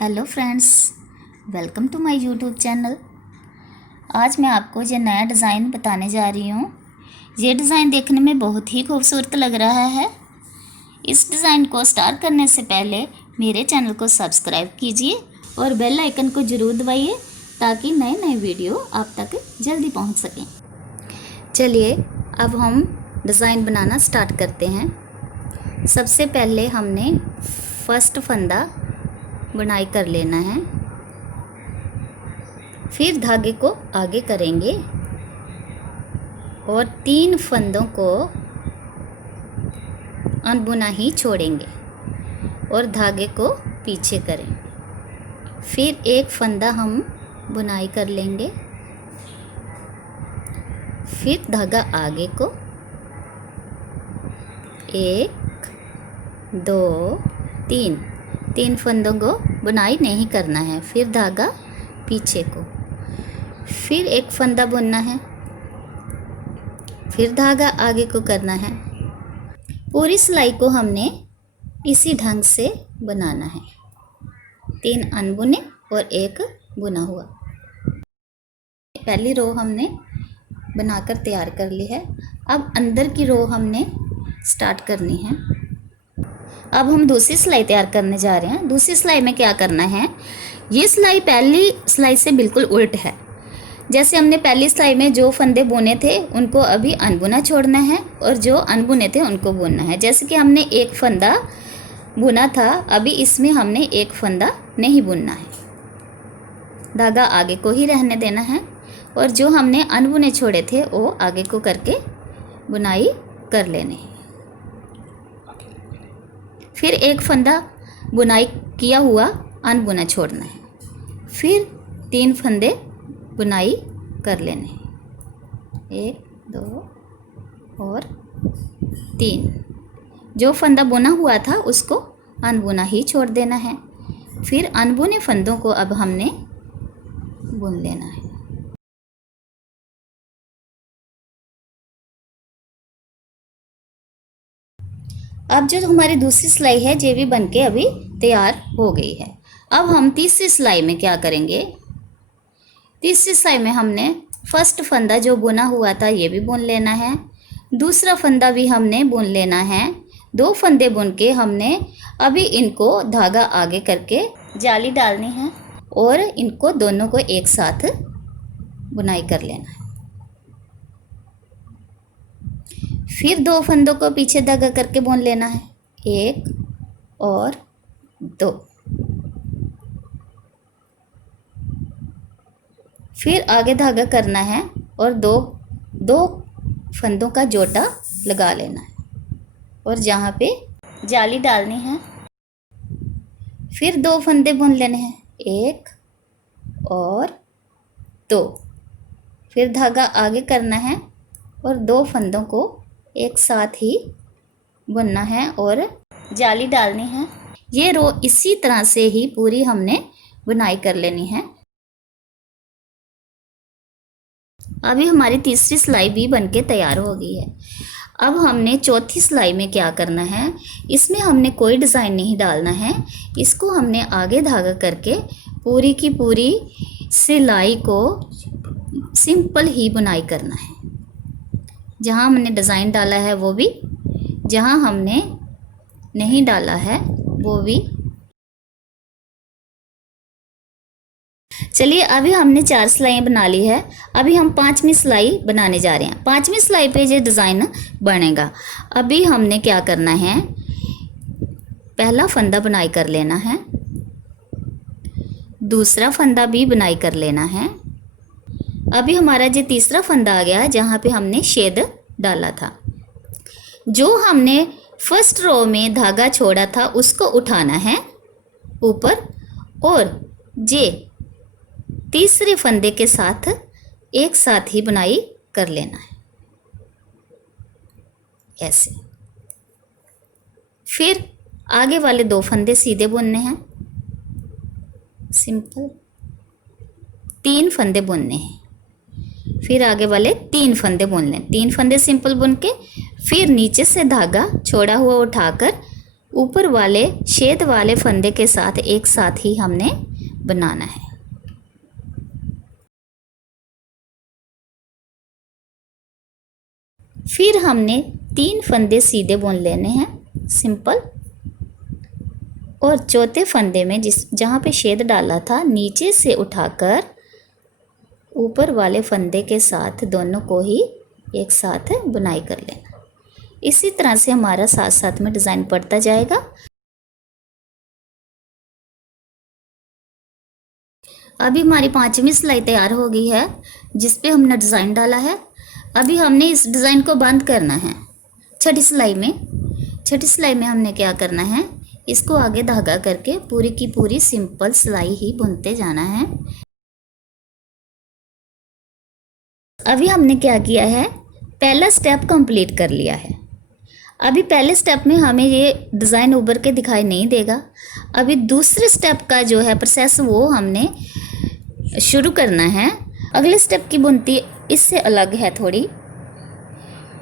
Hello friends, welcome to my YouTube channel. आज मैं आपको ये नया डिज़ाइन बताने जा रही हूँ। ये डिज़ाइन देखने में बहुत ही खूबसूरत लग रहा है। इस डिज़ाइन को स्टार्ट करने से पहले मेरे चैनल को सब्सक्राइब कीजिए और बेल आइकन को ज़रूर दबाइए ताकि नए नए वीडियो आप तक जल्दी पहुँच सकें। चलिए अब हम डिज़ाइन बनाना स्टार्ट करते हैं। सबसे पहले हमने फर्स्ट फंदा बुनाई कर लेना है, फिर धागे को आगे करेंगे और 3 फंदों को अनबुना ही छोड़ेंगे और धागे को पीछे करें। फिर एक फंदा हम बुनाई कर लेंगे, फिर धागा आगे को 1 2 3 फंदों को बुनाई नहीं करना है, फिर धागा पीछे को, फिर एक फंदा बुनना है, फिर धागा आगे को करना है। पूरी सिलाई को हमने इसी ढंग से बनाना है, 3 अनबुने और 1 बुना हुआ। पहली रो हमने बनाकर तैयार कर ली है। अब अंदर की रो हमने स्टार्ट करनी है। अब हम दूसरी सिलाई तैयार करने जा रहे हैं। दूसरी सिलाई में क्या करना है, ये सिलाई पहली सिलाई से बिल्कुल उल्ट है। जैसे हमने पहली सिलाई में जो फंदे बुने थे उनको अभी अनबुना छोड़ना है और जो अनबुने थे उनको बुनना है। जैसे कि हमने एक फंदा बुना था, अभी इसमें हमने एक फंदा नहीं बुनना है, धागा आगे को ही रहने देना है और जो हमने अनबुने छोड़े थे वो आगे को करके बुनाई कर लेने हैं। फिर एक फंदा बुनाई किया हुआ अनबुना छोड़ना है, फिर 3 फंदे बुनाई कर लेने हैं, 1 2 और 3। जो फंदा बुना हुआ था उसको अनबुना ही छोड़ देना है, फिर अनबुने फंदों को अब हमने बुन लेना है। अब जो हमारी दूसरी सिलाई है ये भी बनके अभी तैयार हो गई है। अब हम तीसरी सिलाई में क्या करेंगे, तीसरी सिलाई में हमने फर्स्ट फंदा जो बुना हुआ था ये भी बुन लेना है, दूसरा फंदा भी हमने बुन लेना है। 2 फंदे बुन के हमने अभी इनको धागा आगे करके जाली डालनी है और इनको दोनों को एक साथ बुनाई कर लेना है। फिर 2 फंदों को पीछे धागा करके बुन लेना है, 1 और 2। फिर आगे धागा करना है और दो फंदों का जोटा लगा लेना है और जहाँ पे जाली डालनी है फिर 2 फंदे बुन लेने हैं, 1 और 2। फिर धागा आगे करना है और 2 फंदों को एक साथ ही बुनना है और जाली डालनी है। ये रो इसी तरह से ही पूरी हमने बुनाई कर लेनी है। अभी हमारी तीसरी सिलाई भी बनके तैयार हो गई है। अब हमने चौथी सिलाई में क्या करना है, इसमें हमने कोई डिज़ाइन नहीं डालना है, इसको हमने आगे धागा करके पूरी की पूरी सिलाई को सिंपल ही बुनाई करना है। जहाँ हमने डिज़ाइन डाला है वो भी, जहाँ हमने नहीं डाला है वो भी। चलिए अभी हमने 4 सिलाइयाँ बना ली है, अभी हम 5वीं सिलाई बनाने जा रहे हैं। 5वीं सिलाई पे ये डिज़ाइन बनेगा। अभी हमने क्या करना है, पहला फंदा बुनाई कर लेना है, दूसरा फंदा भी बुनाई कर लेना है। अभी हमारा जो तीसरा फंदा आ गया जहाँ पे हमने शेड डाला था। जो हमने फर्स्ट रो में धागा छोड़ा था उसको उठाना है ऊपर और जे तीसरे फंदे के साथ एक साथ ही बुनाई कर लेना है ऐसे। फिर आगे वाले 2 फंदे सीधे बुनने हैं, सिंपल 3 फंदे बुनने हैं, फिर आगे वाले 3 फंदे बुन लें, 3 फंदे सिंपल बुन के फिर नीचे से धागा छोड़ा हुआ उठाकर ऊपर वाले छेद वाले फंदे के साथ एक साथ ही हमने बनाना है। फिर हमने 3 फंदे सीधे बुन लेने हैं सिंपल, और चौथे फंदे में जहाँ पे छेद डाला था नीचे से उठाकर ऊपर वाले फंदे के साथ दोनों को ही एक साथ बुनाई कर लेना। इसी तरह से हमारा साथ साथ में डिज़ाइन पड़ता जाएगा। अभी हमारी 5वीं सिलाई तैयार हो गई है जिस पे हमने डिज़ाइन डाला है। अभी हमने इस डिज़ाइन को बंद करना है। छठी सिलाई में हमने क्या करना है, इसको आगे धागा करके पूरी की पूरी सिंपल सिलाई ही बुनते जाना है। अभी हमने क्या किया है, पहला स्टेप कंप्लीट कर लिया है। अभी पहले स्टेप में हमें ये डिज़ाइन उभर के दिखाई नहीं देगा। अभी दूसरे स्टेप का जो है प्रोसेस वो हमने शुरू करना है। अगले स्टेप की बुनती इससे अलग है थोड़ी।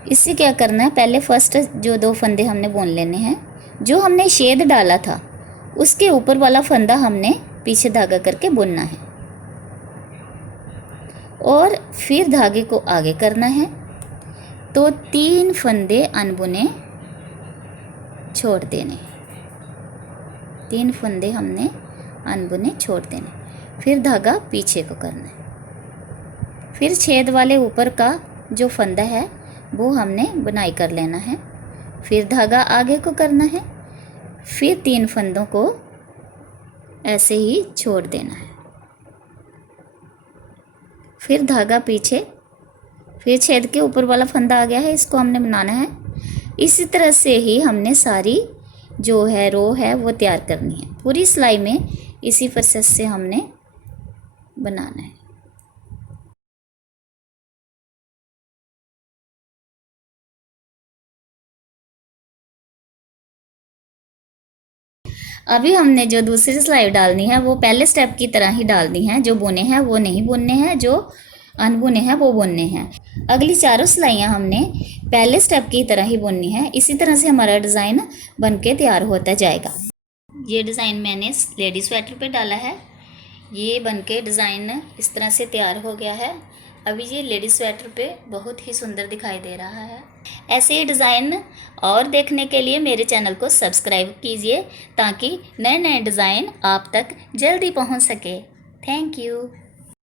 इससे क्या करना है, पहले फर्स्ट जो 2 फंदे हमने बुन लेने हैं। जो हमने छेद डाला था उसके ऊपर वाला फंदा हमने पीछे धागा करके बुनना है और फिर धागे को आगे करना है। तो 3 फंदे अनबुने छोड़ देने, 3 फंदे हमने अनबुने छोड़ देने। फिर धागा पीछे को करना है। फिर छेद वाले ऊपर का जो फंदा है वो हमने बुनाई कर लेना है। फिर धागा आगे को करना है। फिर 3 फंदों को ऐसे ही छोड़ देना है। फिर धागा पीछे, फिर छेद के ऊपर वाला फंदा आ गया है, इसको हमने बनाना है। इसी तरह से ही हमने सारी जो है रो है वो तैयार करनी है। पूरी सिलाई में इसी प्रोसेस से हमने बनाना है। अभी हमने जो दूसरी सिलाई डालनी है वो पहले स्टेप की तरह ही डालनी है। जो बुने हैं वो नहीं बुनने हैं, जो अनबुने हैं वो बुनने हैं। अगली चारों सिलाइयाँ हमने पहले स्टेप की तरह ही बुननी है। इसी तरह से हमारा डिज़ाइन बनके तैयार होता जाएगा। ये डिज़ाइन मैंने लेडी स्वेटर पे डाला है। ये बनके डिज़ाइन इस तरह से तैयार हो गया है। अभी ये लेडी स्वेटर पे बहुत ही सुंदर दिखाई दे रहा है। ऐसे ही डिज़ाइन और देखने के लिए मेरे चैनल को सब्सक्राइब कीजिए ताकि नए नए डिज़ाइन आप तक जल्दी पहुंच सके। Thank you.